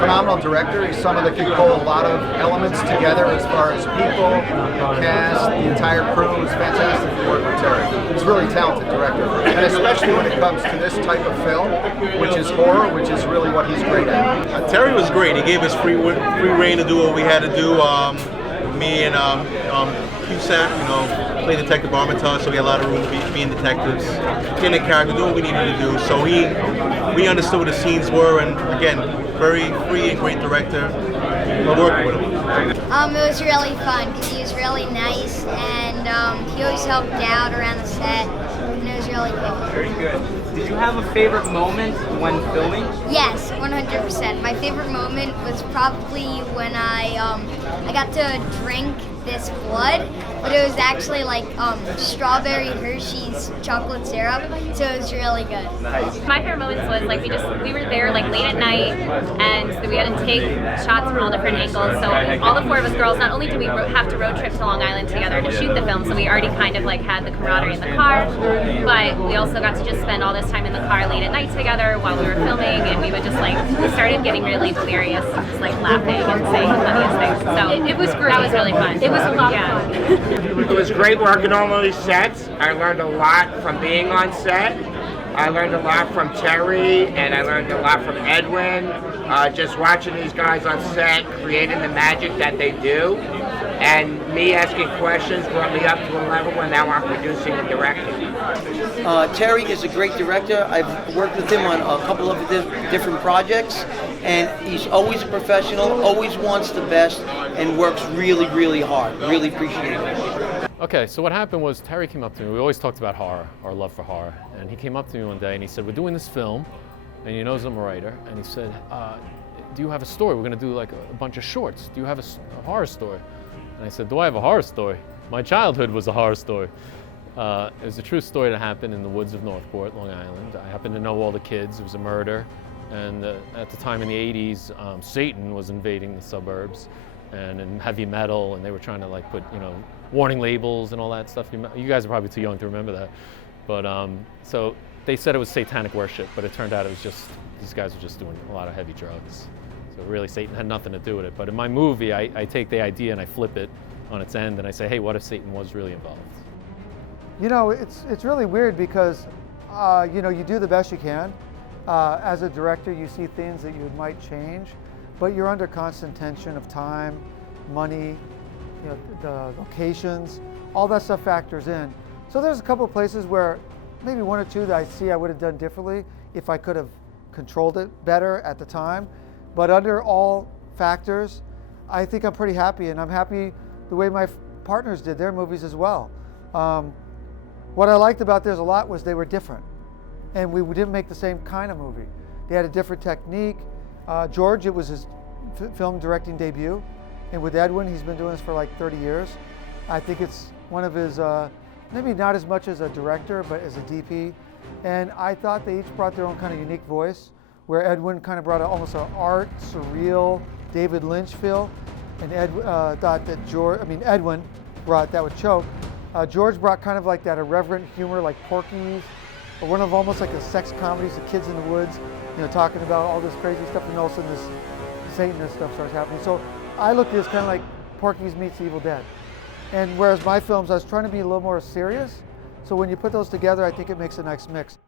phenomenal director. He's someone that can pull a lot of elements together as far as people, cast, the entire crew. It was fantastic to work with Terry. He's a really talented director, and especially when it comes to this type of film, which is horror, which is really what he's great at. Terry was great. He gave us free reign to do what we had to do. Me and Cusick, play Detective Armitage, so we had a lot of room to be in detectives, in the character, do what we needed to do. So we understood what the scenes were, and again, very free and great director. I worked with him. It was really fun because he was really nice, and he always helped out around the set, and it was really cool. Very good. Did you have a favorite moment when filming? Yes, 100%. My favorite moment was probably when I got to drink this blood, but it was actually like strawberry Hershey's chocolate syrup, so it was really good. Nice. My favorite moments was like we were there like late at night, and we had to take shots from all different angles. So all the four of us girls, not only did we have to road trip to Long Island together to shoot the film, so we already kind of like had the camaraderie in the car, but we also got to just spend all this time in the car late at night together while we were filming, and we would just we started getting really delirious, just like laughing and saying the funniest things. So it was great. That was really fun. It was a lot of fun. It was great working on all these sets. I learned a lot from being on set. I learned a lot from Terry, and I learned a lot from Edwin. Just watching these guys on set, creating the magic that they do, and me asking questions brought me up to a level where now I'm producing and directing. Terry is a great director. I've worked with him on a couple of different projects, and he's always a professional, always wants the best, and works really, really hard. Really appreciate it. Okay, so what happened was Terry came up to me. We always talked about horror, our love for horror, and he came up to me one day and he said, "We're doing this film," and he knows I'm a writer, and he said, "Do you have a story? We're going to do like a bunch of shorts. Do you have a horror story?" And I said, "Do I have a horror story? My childhood was a horror story." It was a true story that happened in the woods of Northport, Long Island. I happened to know all the kids. It was a murder. And at the time in the 80s, Satan was invading the suburbs and in heavy metal, and they were trying to like put, warning labels and all that stuff. You guys are probably too young to remember that. But so they said it was satanic worship, but it turned out it was just, these guys were just doing a lot of heavy drugs. So really Satan had nothing to do with it. But in my movie, I take the idea and I flip it on its end and I say, hey, what if Satan was really involved? It's really weird because, you do the best you can. As a director, you see things that you might change, but you're under constant tension of time, money, the locations, all that stuff factors in. So there's a couple of places where maybe one or two that I see I would have done differently if I could have controlled it better at the time. But under all factors, I think I'm pretty happy, and I'm happy the way my partners did their movies as well. What I liked about theirs a lot was they were different, and we didn't make the same kind of movie. They had a different technique. George, it was his film directing debut, and with Edwin, he's been doing this for like 30 years. I think it's one of his, maybe not as much as a director, but as a DP. And I thought they each brought their own kind of unique voice, where Edwin kind of brought almost an art, surreal, David Lynch feel, and thought that Edwin brought that would choke. George brought kind of like that irreverent humor, like Porky's, or one of almost like the sex comedies, the kids in the woods, talking about all this crazy stuff, and all of a sudden this Satanist stuff starts happening. So I looked at this kind of like Porky's meets Evil Dead. And whereas my films, I was trying to be a little more serious. So when you put those together, I think it makes a nice mix.